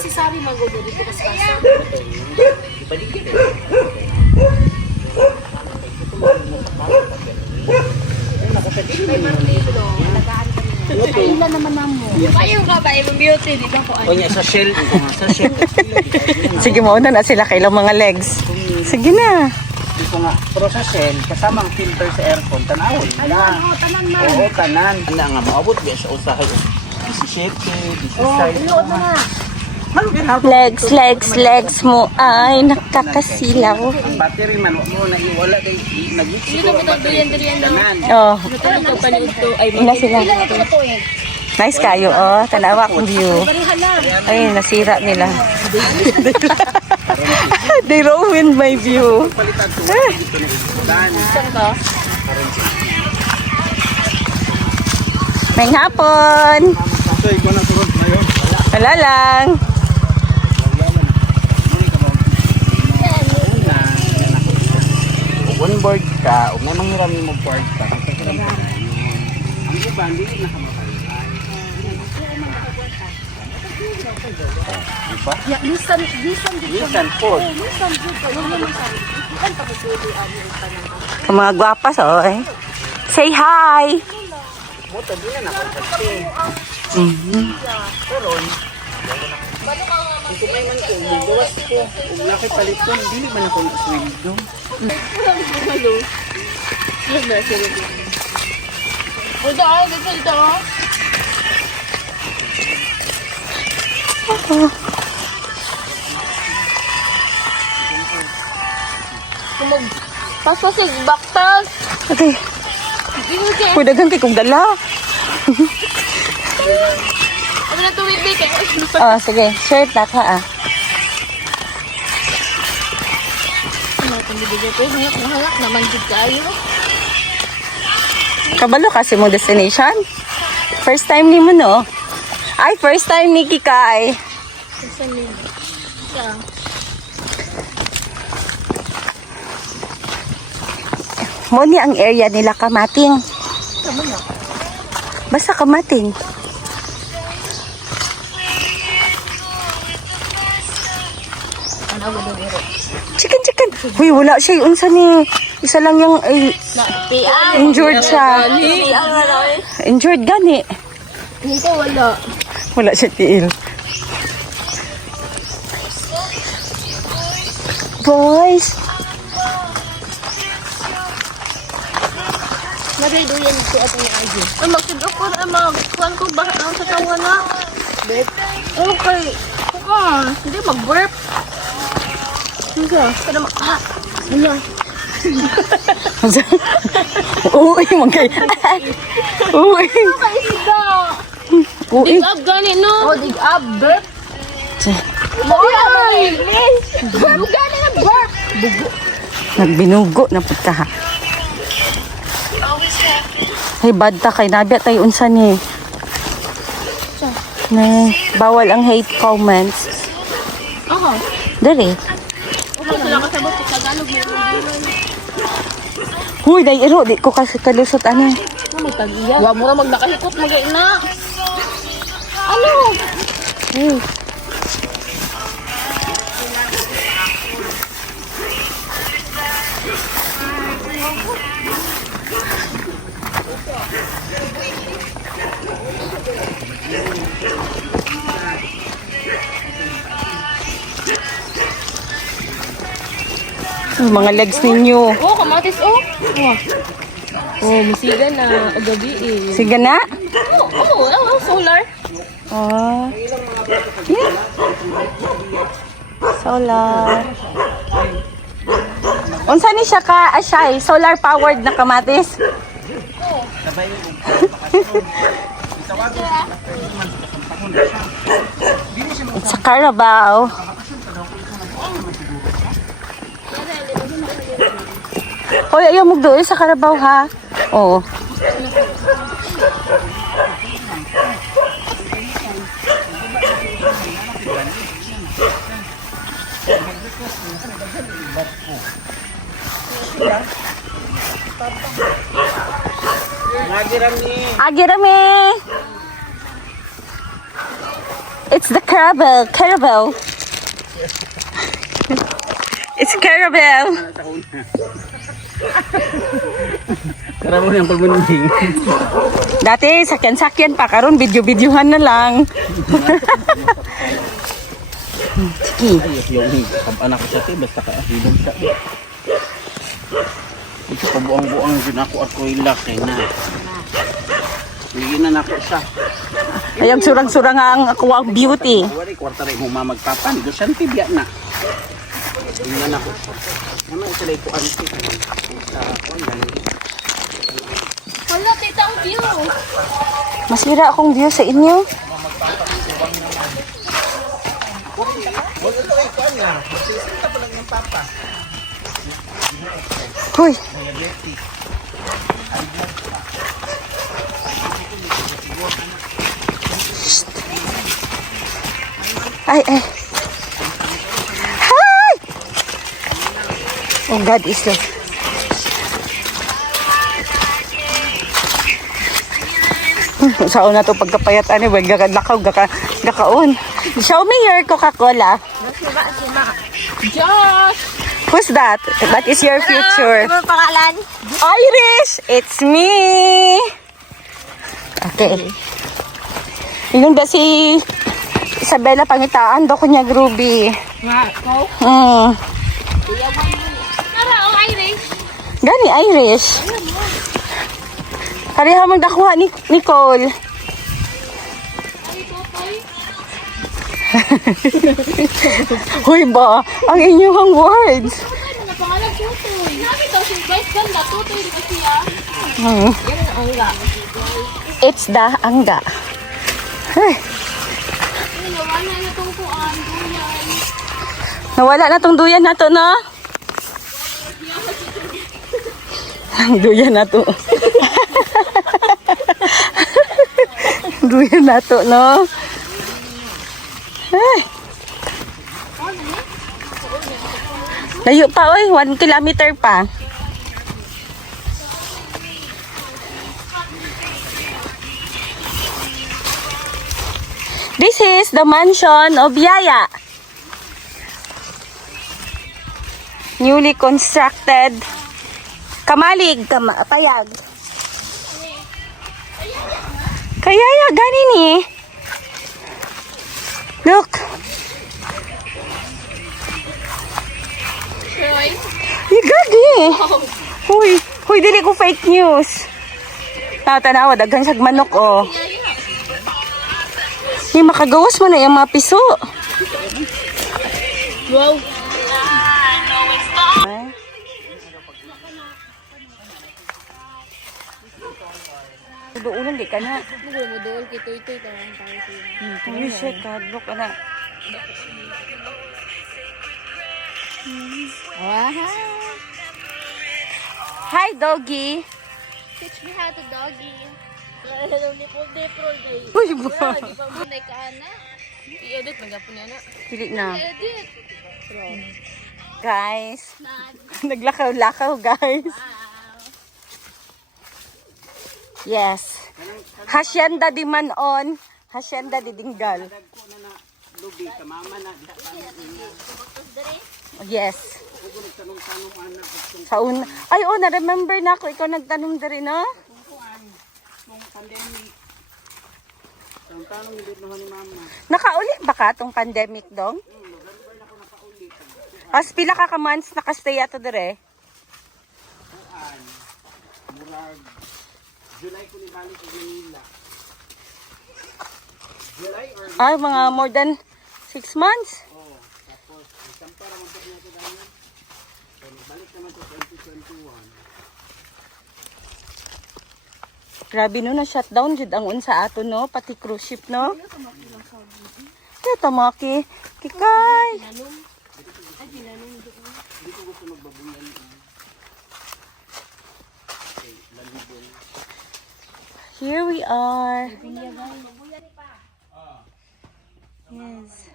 si Sari magulo dito kasi basta. Ipaligid eh. May martilo. Alagaan kami na. Kailan naman namo. Kayo ka ba? Ibang beauty, di ba po? O niya, sa shell. Sa shell. Sige, mauna na sila kailang mga legs. Sige na. Ito nga. Pero sa shell, kasamang filter sa aircon, tanawin na. Oo, tanan man. Oo, tanan. Ano nga, maabot ba siya usahay. This is shaky, this is side. Iluot na na. Legs mo ay nakakasilaw. Ang battery man, wag mo na iwala. Hindi na ba durian lang? Oh, Ano ka panood to? Ay, ina sila. ilan ito na to eh? Nice kayo, oh. Tanawa kong view. Barihala. Ay, nasira nila. They ruined my view. Palitan to, dito na isudan. Saan ka? May hapon. So, ikaw na turod na yun. Wala lang. One board ka, o may manghirami mo board ka. Ang iba, hindi nakamatay. Diba? Ya, lisan dito. Minsan po. Lisan dito. Yung naman sa ikan pa kusuli ang ikan. Ang mga gwapas, oh. Eh. Say hi. Moto, di na nakapagpasti. Pero, kung may man ko, magawas ko. Kung laki palit ko, hindi man ako sweldo. Hello. Yes, na sila dito. Ito ah, dito. Kumag pasasig baktas. Okay. Uy, dagang kay kong dala. Ano na tuwid big eh? Oh, sige. Shirt na ka, ah. Ano itong bibigay ko? Hangak naman dito kayo. Kabalo kasi mo destination? First time ni mo, no? Ay, first time ni Kikay. Saan yun? Yeah. Mo ni ang area nila Kamating. Tama na. Basta Kamating. Ano ba doon ero? Chicken. Uy, wala siya. Unsa ni... Isa lang yung... Ay, injured siya. Injured gani. Hindi ko wala. Wala siya tiil. Boys. Nagayduyan ko at ang ID. Ay, magsidok ko na magkuhan ko ba ang sa tawa na? Bet? Okay. Hindi mag-burp. Hindi. Kada mag... Ano? Uy, magkay. Uy. Kaisda! Uy. Dig up gani no? Oh, dig up. Burp. Ay! Burp gani na burp! Nagbinugo na puta ha. Ay, bad ta kay Nabia tayo unsa ni. Na, bawal ang hate comments. Aha. Dere. Okay, sila kasabot sa Tagalog. Huy, day iro di ko kasi kalusot ano. Magtagiya. Huwag mo na magnakahikot. Magay na. Ano? Hey. Mga legs ninyo. Oh, kamatis oh. Oh, musiga na gabi eh. Sige na. Solar. Oh. Yeah. Solar. Unsa ni siya ka asay? Solar powered na kamatis. Sa Carabao. Hoy, ayaw mo doon sa Carabao ha. Oo. Lagi rami. Agi rami. It's the Carabel. Carabel. It's Carabel. Karamo yung pagbunding. Dati, sakyan-sakyan pa. Karon video-videohan na lang. Sige. Yung anak ko siya, basta ka hilong siya. Ito pabuang-buang yung ako at ko ilak na. Hindi na nako siya. Ayang surang-surang nga ang aqua beauty. Wala kwarta rin mo mamagpapan. Doon siya tibya na. Hindi na nako siya. Naman isa lang po anti. Wala, tita ang view. Masira akong view sa inyo. Hoy. Shh. Ay, ay. Hi! Oh God, is love. Sa una to pagkapayat ani wag gakadlakaw gakaon. Show me your Coca-Cola. Josh! Who's that? That is your future. Ano pangalan? Irish! It's me! Okay. Yung da si Isabella Pangitaan do kunya Ruby. Nga, ko? Tara, ang Irish. Gani Irish. Kariha magdakuha ni Nicole. Hoy ba? Ang inyong words. Ano na pangalan tutoy? Namin daw si guys ganda tutoy di ba siya? Hmm. Yan ang angga. It's the angga. Ay, Ano, wala na itong kuan, duyan. nawala na tong duyan na to, no? Ang duyan na to. Duyan na to, no? Ay. Layo pa, oy. 1 kilometer pa. This is the mansion of Yaya. Newly constructed. Kamalig, payag. Kaya ya, gani ni. Look. Roy? Gagi. Huy, dili ko fake news. Tanawa, daghan sag manok, oh. Ni makagawas mo na yung mga piso. Wow. Ulo-ulo, di ka na. Nagmudol, kitoy-toy, tawang tayo siya. You shit, kadlok ka na. Wow. Hi, doggy. Teach me how to doggy. Alam ni po, April day. Uy, ba? Di pa mo na ikaana. I-edit, magapon niya na. Pili na. Edit. Guys. Naglakaw-lakaw, guys. Yes. Hacienda di Manon. Hacienda di Dingal. Lubi ka mama na. Yes. Sa una. Ay, oh, na-remember na ako. Ikaw nagtanong na rin, no? Nung pandemic. Ang tanong hindi naman ni mama. Nakauli ba ka itong pandemic, dong? November na ako nakauli. As pila ka months nakastay ato dire? Murag. July ko ni balik sa Manila. July or Ay, mga more than 6 months. oh, tapos isang para man niya sa dahil. So balik naman to 2021. Grabe no, na-shutdown jud ang unsa ato, no? Pati cruise ship, no? Kaya tamaki. Kikay. Here we are. Yes.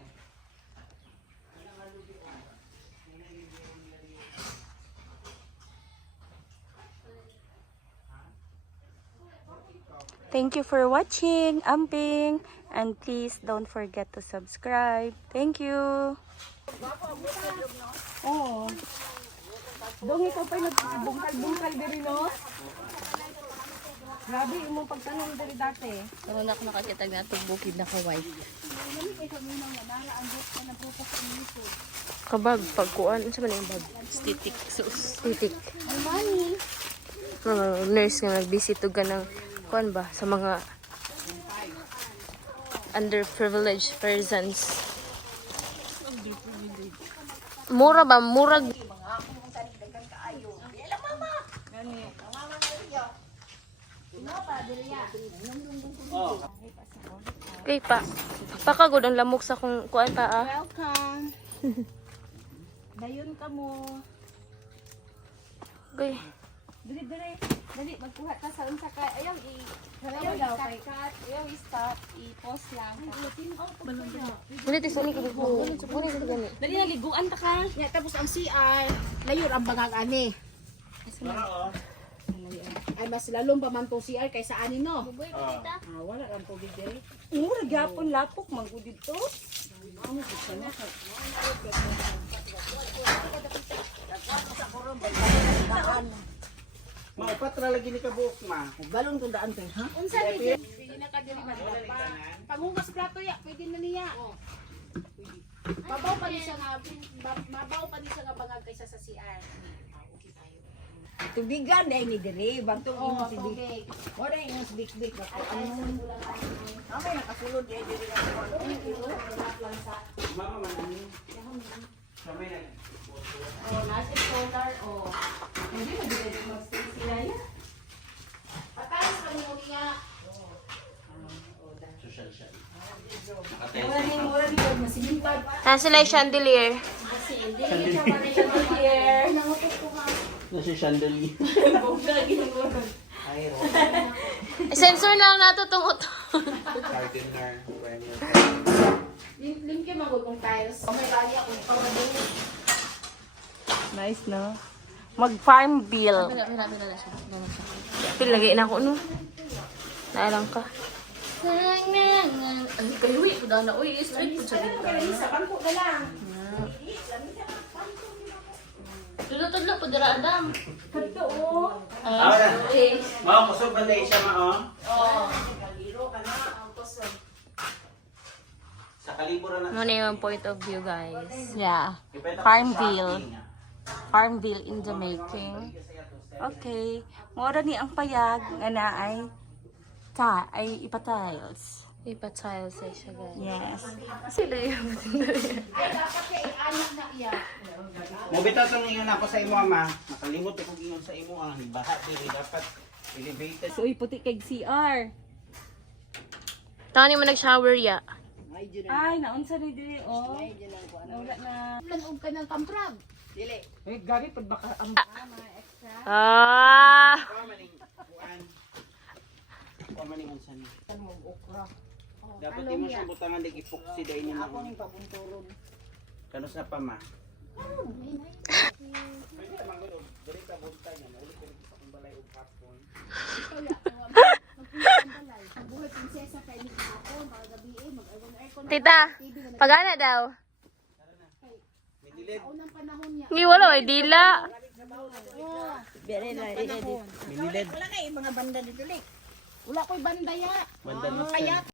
Thank you for watching, Amping. And please don't forget to subscribe. Thank you. Oo. Dong ikaw pa nagbungkal-bungkal diri no? Grabe imong pagtanong diri dati. Pero na ako nakakita nga itong bukid na ka-white. Kabag pagkuan unsa man yung bag? Stitik. Sus. Titik. Mga nurse nga nag-visit og ganang kuan ba sa mga underprivileged persons. Mura ba? Murag. Okay pa. Pakagod ang lamok sa kung kuan pa ah. Welcome. Dayon ka mo. Okay. Dali, magkuha ka sa unsa ka. Ayaw cut. Ayaw i-stop. I-pause lang. Dili tisuni ko dito. Dili ko gani. Dali na, liguan ta ka. Ya, tapos ang CR, layon ang bangag ani. Ay mas lalong pa man tong CR kaysa ani no. Wala lang tubig diri. Mura gyapon lapok manggo dito. Maupatra lagi ni kabuok ma. Balon tong daan kay ha. Unsa ni dili na ka diri madapa. Pangugas plato ya, pwede na niya. Mabaw pa ni siya nga mabaw pa ni siya nga bangag kaysa sa CR. Tubigan dai ni diri, bantong imo si Big. Tubig. Ora imo si Big. Amay nakasulod dai diri na. Mama man ani. Samay na. Oh, nasa solar oh. Hindi na dili mag-stay sila ya. Pataas pa niyo niya. Social siya. Mura ni pag masimintad. Sila yung chandelier. Na si chandelier. Ay, ro. Sensor na lang nato tong uton. Gardener. Limke magod kong tiles. Oh my God, ako pabadong. Nice no. Mag-farm bill. Hirabi na siya. Pilagay na ako no. Naalang ka. Ay, kayo eh. Kuda na. Uy, straight po sa gitna. Sa bangko na lang. Tudlo-tudlo po dira, Adam. Kadto oh. Okay. Mao kusog banday siya mao. Sa kaliburan na. Muna yung point of view guys. Yeah. Farmville. Farmville in the making. Okay. Mora ni ang payag nga naay ay ipa-tiles. Ipa-tile siya guys. Yes. Sila yung Mo bitaw tong ingon ako sa imo ama. Nakalimot ko ingon sa imo ang baha dili dapat elevated. So puti kay CR. Tani mo nag-shower ya. Ay, naunsa ni diri oh. Nawala na. Lanog ka ng kamprag. Eh, gari pud baka ang Ah! Kuan maning unsa ni? Dapat imo siya butangan dig epoxy dai ni ako ning pabunturon. Kanus na pa ma. Pwede man gud diri ka buntay niya uli ko sa kong balay ug hapon. Buhay prinsesa kay ni ako, mga gabi mag-aircon. Tita, pagana daw. Minilid, Unang panahon niya. Hindi wala, may dila. minilid. Wala ko'y bandaya. Banda na.